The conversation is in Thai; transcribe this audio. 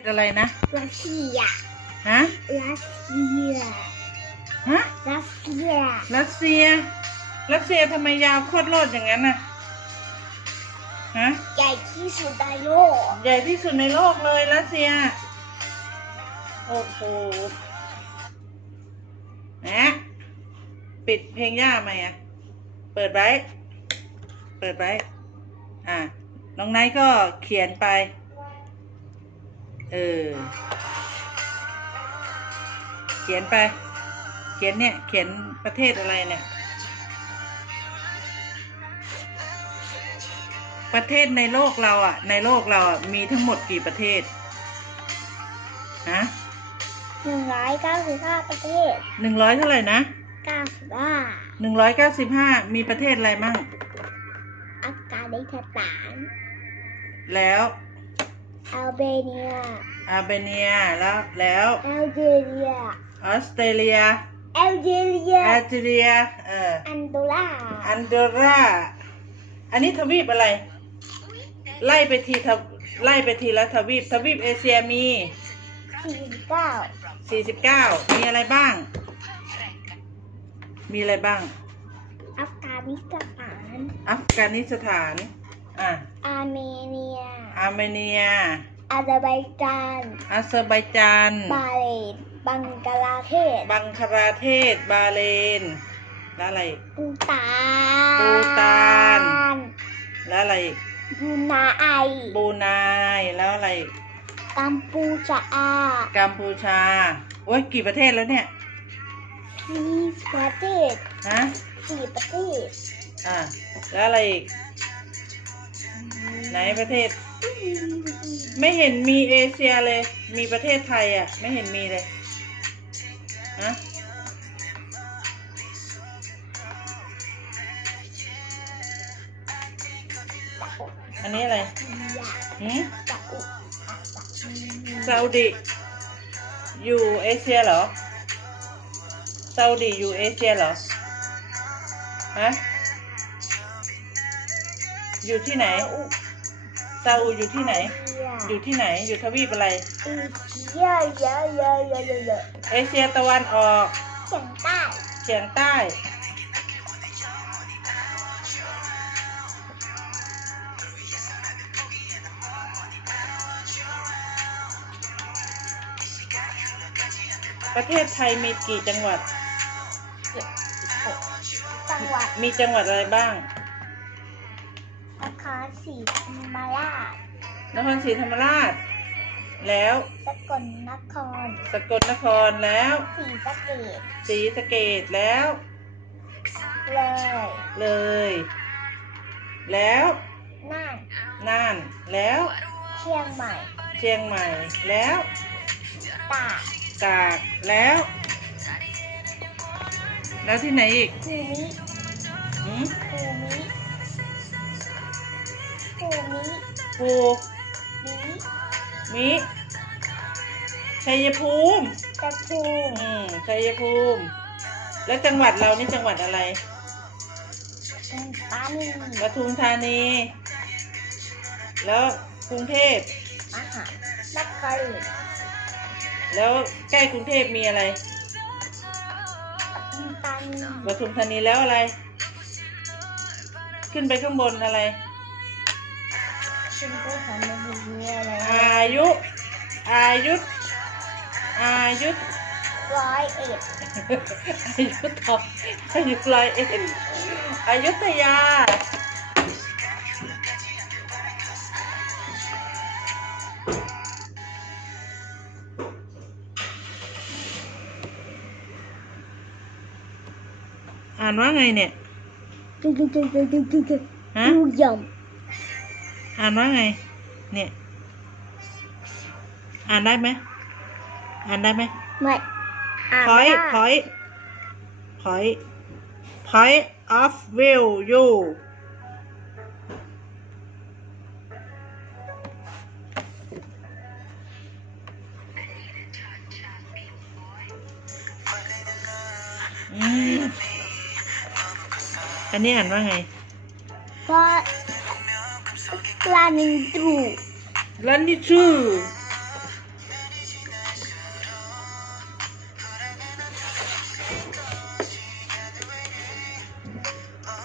ศอะไรนะรัสเซียฮะรัสเซียฮะรัสเซียรัสเซียรัสเซียทำไมยาวโคตรโลดอย่างนั้นน่ะฮะใหญ่ที่สุดในโลกใหญ่ที่สุดในโลกเลยรัสเซียโอ้โหแหมปิดเพลงย่าไหมอะ เปิดไว้ เปิดไว้ อะน้องไนท์ก็เขียนไป เออ เขียนไป เขียนเนี่ย เขียนประเทศอะไรเนี่ย ประเทศในโลกเราอะ ในโลกเราอะ มีทั้งหมดกี่ประเทศ ฮะหนึ่งร้อยเก้าสิบห้าประเทศหนึ่งร้อยเท่าไหร่นะเก้าสิบห้าหนึ่งร้อยเก้าสิบห้ามีประเทศอะไรมั่งอัฟกานิสถาน แล้ว อัลเบเนียอาร์เบเนียแล้วแล้วแอลเจเรียออสเตรเลียแอลเจเรียแอลจีเรียเอออันโดลาอันโดราอันนี้ทวีปอะไร ไล่ไปทีทวไล่ไปทีละทวีปทวีปเอเชียมี สี่สิบเก้าสี่สิบเก้ามีอะไรบ้าง มีอะไรบ้าง อัฟกานิสถานอัฟกานิสถาน อะ อาร์เมเนีย อาร์เมเนีย อาเซอร์ไบจานอาเซอร์ไบจาน บาเลนบังกลาเทศบังคลาเทศ บาเลน แล้วอะไรอีกปูตานปูตาน แล้วอะไรอีกยูนาไอบูไนาย แล้วอะไรอีกกัมพูชากัมพูชา โอ้ยกี่ประเทศแล้วเนี่ย สี่ประเทศฮะ สี่ประเทศ อะแล้วอะไรอีก ไหนประเทศไม่เห็นมีเอเชียเลย มีประเทศไทยอะ ไม่เห็นมีเลยฮะอันนี้อะไรอืมซาอุดิ อยู่เอเชียเหรอซาอุดิอยู่เอเชียเหรอ ฮะ อยู่ที่ไหน ซาอุอยู่ที่ไหน อยู่ที่ไหน อยู่ทวีปอะไรเอเชียเยอะเยอะเยอะเยอะเยอะเอเชียตะวันออก เฉียงใต้ เฉียงใต้ ประเทศไทยมีกี่จังหวัด จังหวัด มีจังหวัดอะไรบ้างนค รศรีธรรมราช นครศรีธรรมราช แล้วสกลนครสกลนครแล้วศรีสะเกษศรีสะเกดแล้ว เลย เลย แล้วน่าน น่านแล้ว เชียงใหม่ เชียงใหม่แล้วตากตากแล้ว แล้วที่ไหนอีก ภูมิ ภูมิมิชัยภูมิตะภูมิอืมชัยภูมิ แล้วจังหวัดเรานี่จังหวัดอะไรปานีปทุมธานี แล้วกรุงเทพมหานครแล้วใกล้กรุงเทพมีอะไรปานีปทุมธานีแล้วอะไร ขึ้นไปข้างบนอะไร ชิมพูทำไม่ดีอะไรอายุ อายุ อายุร้อยเอ็ดอายุทองอายุร้อยเอ็ดอายุทยาอ่านว่าไงเนี่ยตึ๊ดตึ๊ดตึ๊ดตึ๊ดตึ๊ดตึ๊ดตึ๊ดฮะดูย อ่านว่าไง เนี่ย อ่านได้ไหมอ่านได้ไหมำไม่อ่านพอไม่ยได้พอยพอย point of view you อืมอันนี้อ่านว่าไง เพราะ กลานิงตรู Run it through